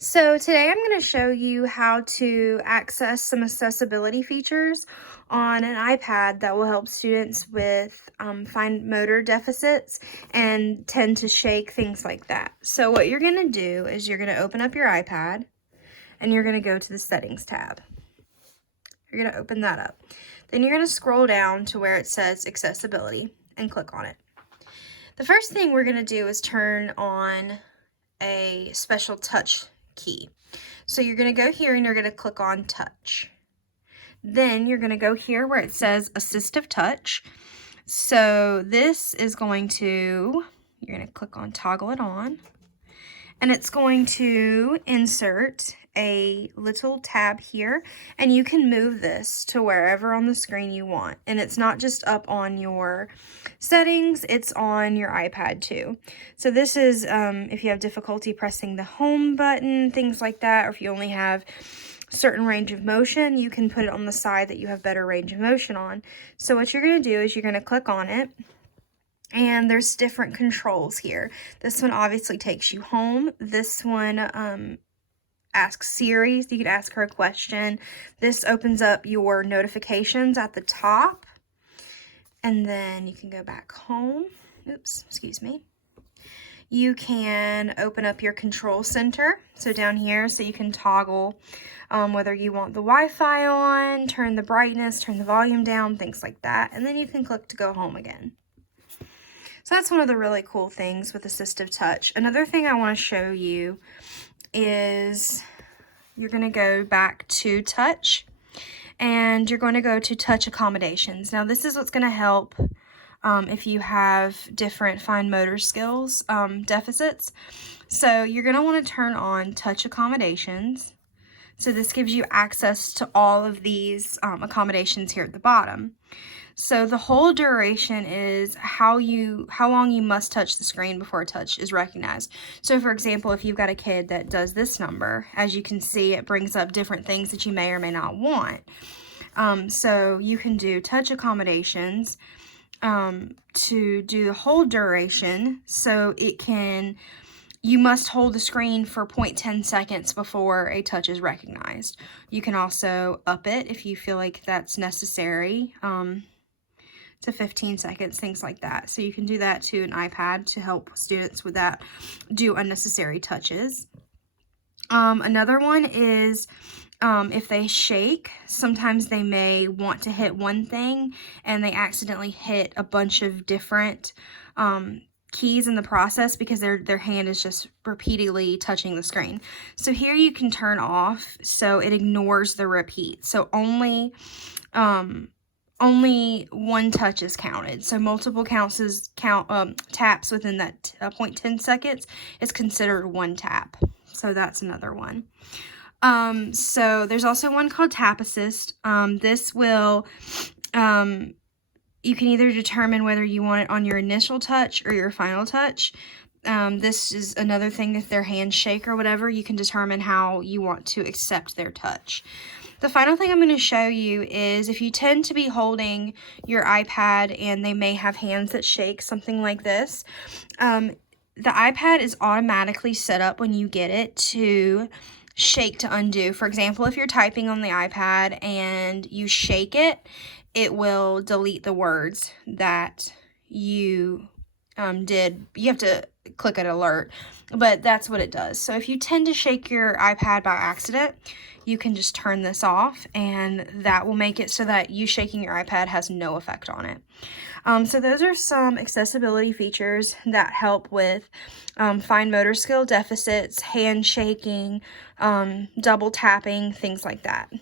So today I'm going to show you how to access some accessibility features on an iPad that will help students with fine motor deficits and tend to shake, things like that. So what you're going to do is you're going to open up your iPad and you're going to go to the settings tab. You're going to open that up. Then you're going to scroll down to where it says accessibility and click on it. The first thing we're going to do is turn on a special touch key. So you're going to go here and you're going to click on touch. Then you're going to go here where it says assistive touch. So this is going to, you're going to click on toggle it on, and it's going to insert a little tab here, and you can move this to wherever on the screen you want. And it's not just up on your settings, it's on your iPad too. So this is if you have difficulty pressing the home button, things like that, or if you only have certain range of motion, you can put it on the side that you have better range of motion on. So what you're going to do is you're going to click on it, and there's different controls here. This one obviously takes you home. This one asks Siri. You can ask her a question. This opens up your notifications at the top, and then you can go back home. Oops, excuse me. You can open up your control center, so down here, so you can toggle whether you want the Wi-Fi on, turn the brightness, turn the volume down, things like that, and then you can click to go home again. So that's one of the really cool things with assistive touch. Another thing I want to show you is you're going to go back to touch, and you're going to go to touch accommodations. Now this is what's going to help if you have different fine motor skills deficits. So you're going to want to turn on touch accommodations. So this gives you access to all of these accommodations here at the bottom. So the whole duration is how long you must touch the screen before a touch is recognized. So for example, if you've got a kid that does this number, as you can see, it brings up different things that you may or may not want. So you can do touch accommodations to do the whole duration. So you must hold the screen for 0.10 seconds before a touch is recognized. You can also up it if you feel like that's necessary. To 15 seconds, things like that. So you can do that to an iPad to help students with that, do unnecessary touches. Another one is if they shake, sometimes they may want to hit one thing and they accidentally hit a bunch of different keys in the process because their hand is just repeatedly touching the screen. So here you can turn off so it ignores the repeat. So only one touch is counted. So multiple taps within that 0.10 seconds is considered one tap. So that's another one. So there's also one called Tap Assist. This will, you can either determine whether you want it on your initial touch or your final touch. This is another thing, if their hands shake or whatever, you can determine how you want to accept their touch. The final thing I'm going to show you is if you tend to be holding your iPad and they may have hands that shake, something like this, the iPad is automatically set up when you get it to shake to undo. For example, if you're typing on the iPad and you shake it, it will delete the words that you did. You have to click an alert, but that's what it does. So if you tend to shake your iPad by accident, you can just turn this off, and that will make it so that you shaking your iPad has no effect on it. So those are some accessibility features that help with fine motor skill deficits, hand shaking, double tapping, things like that.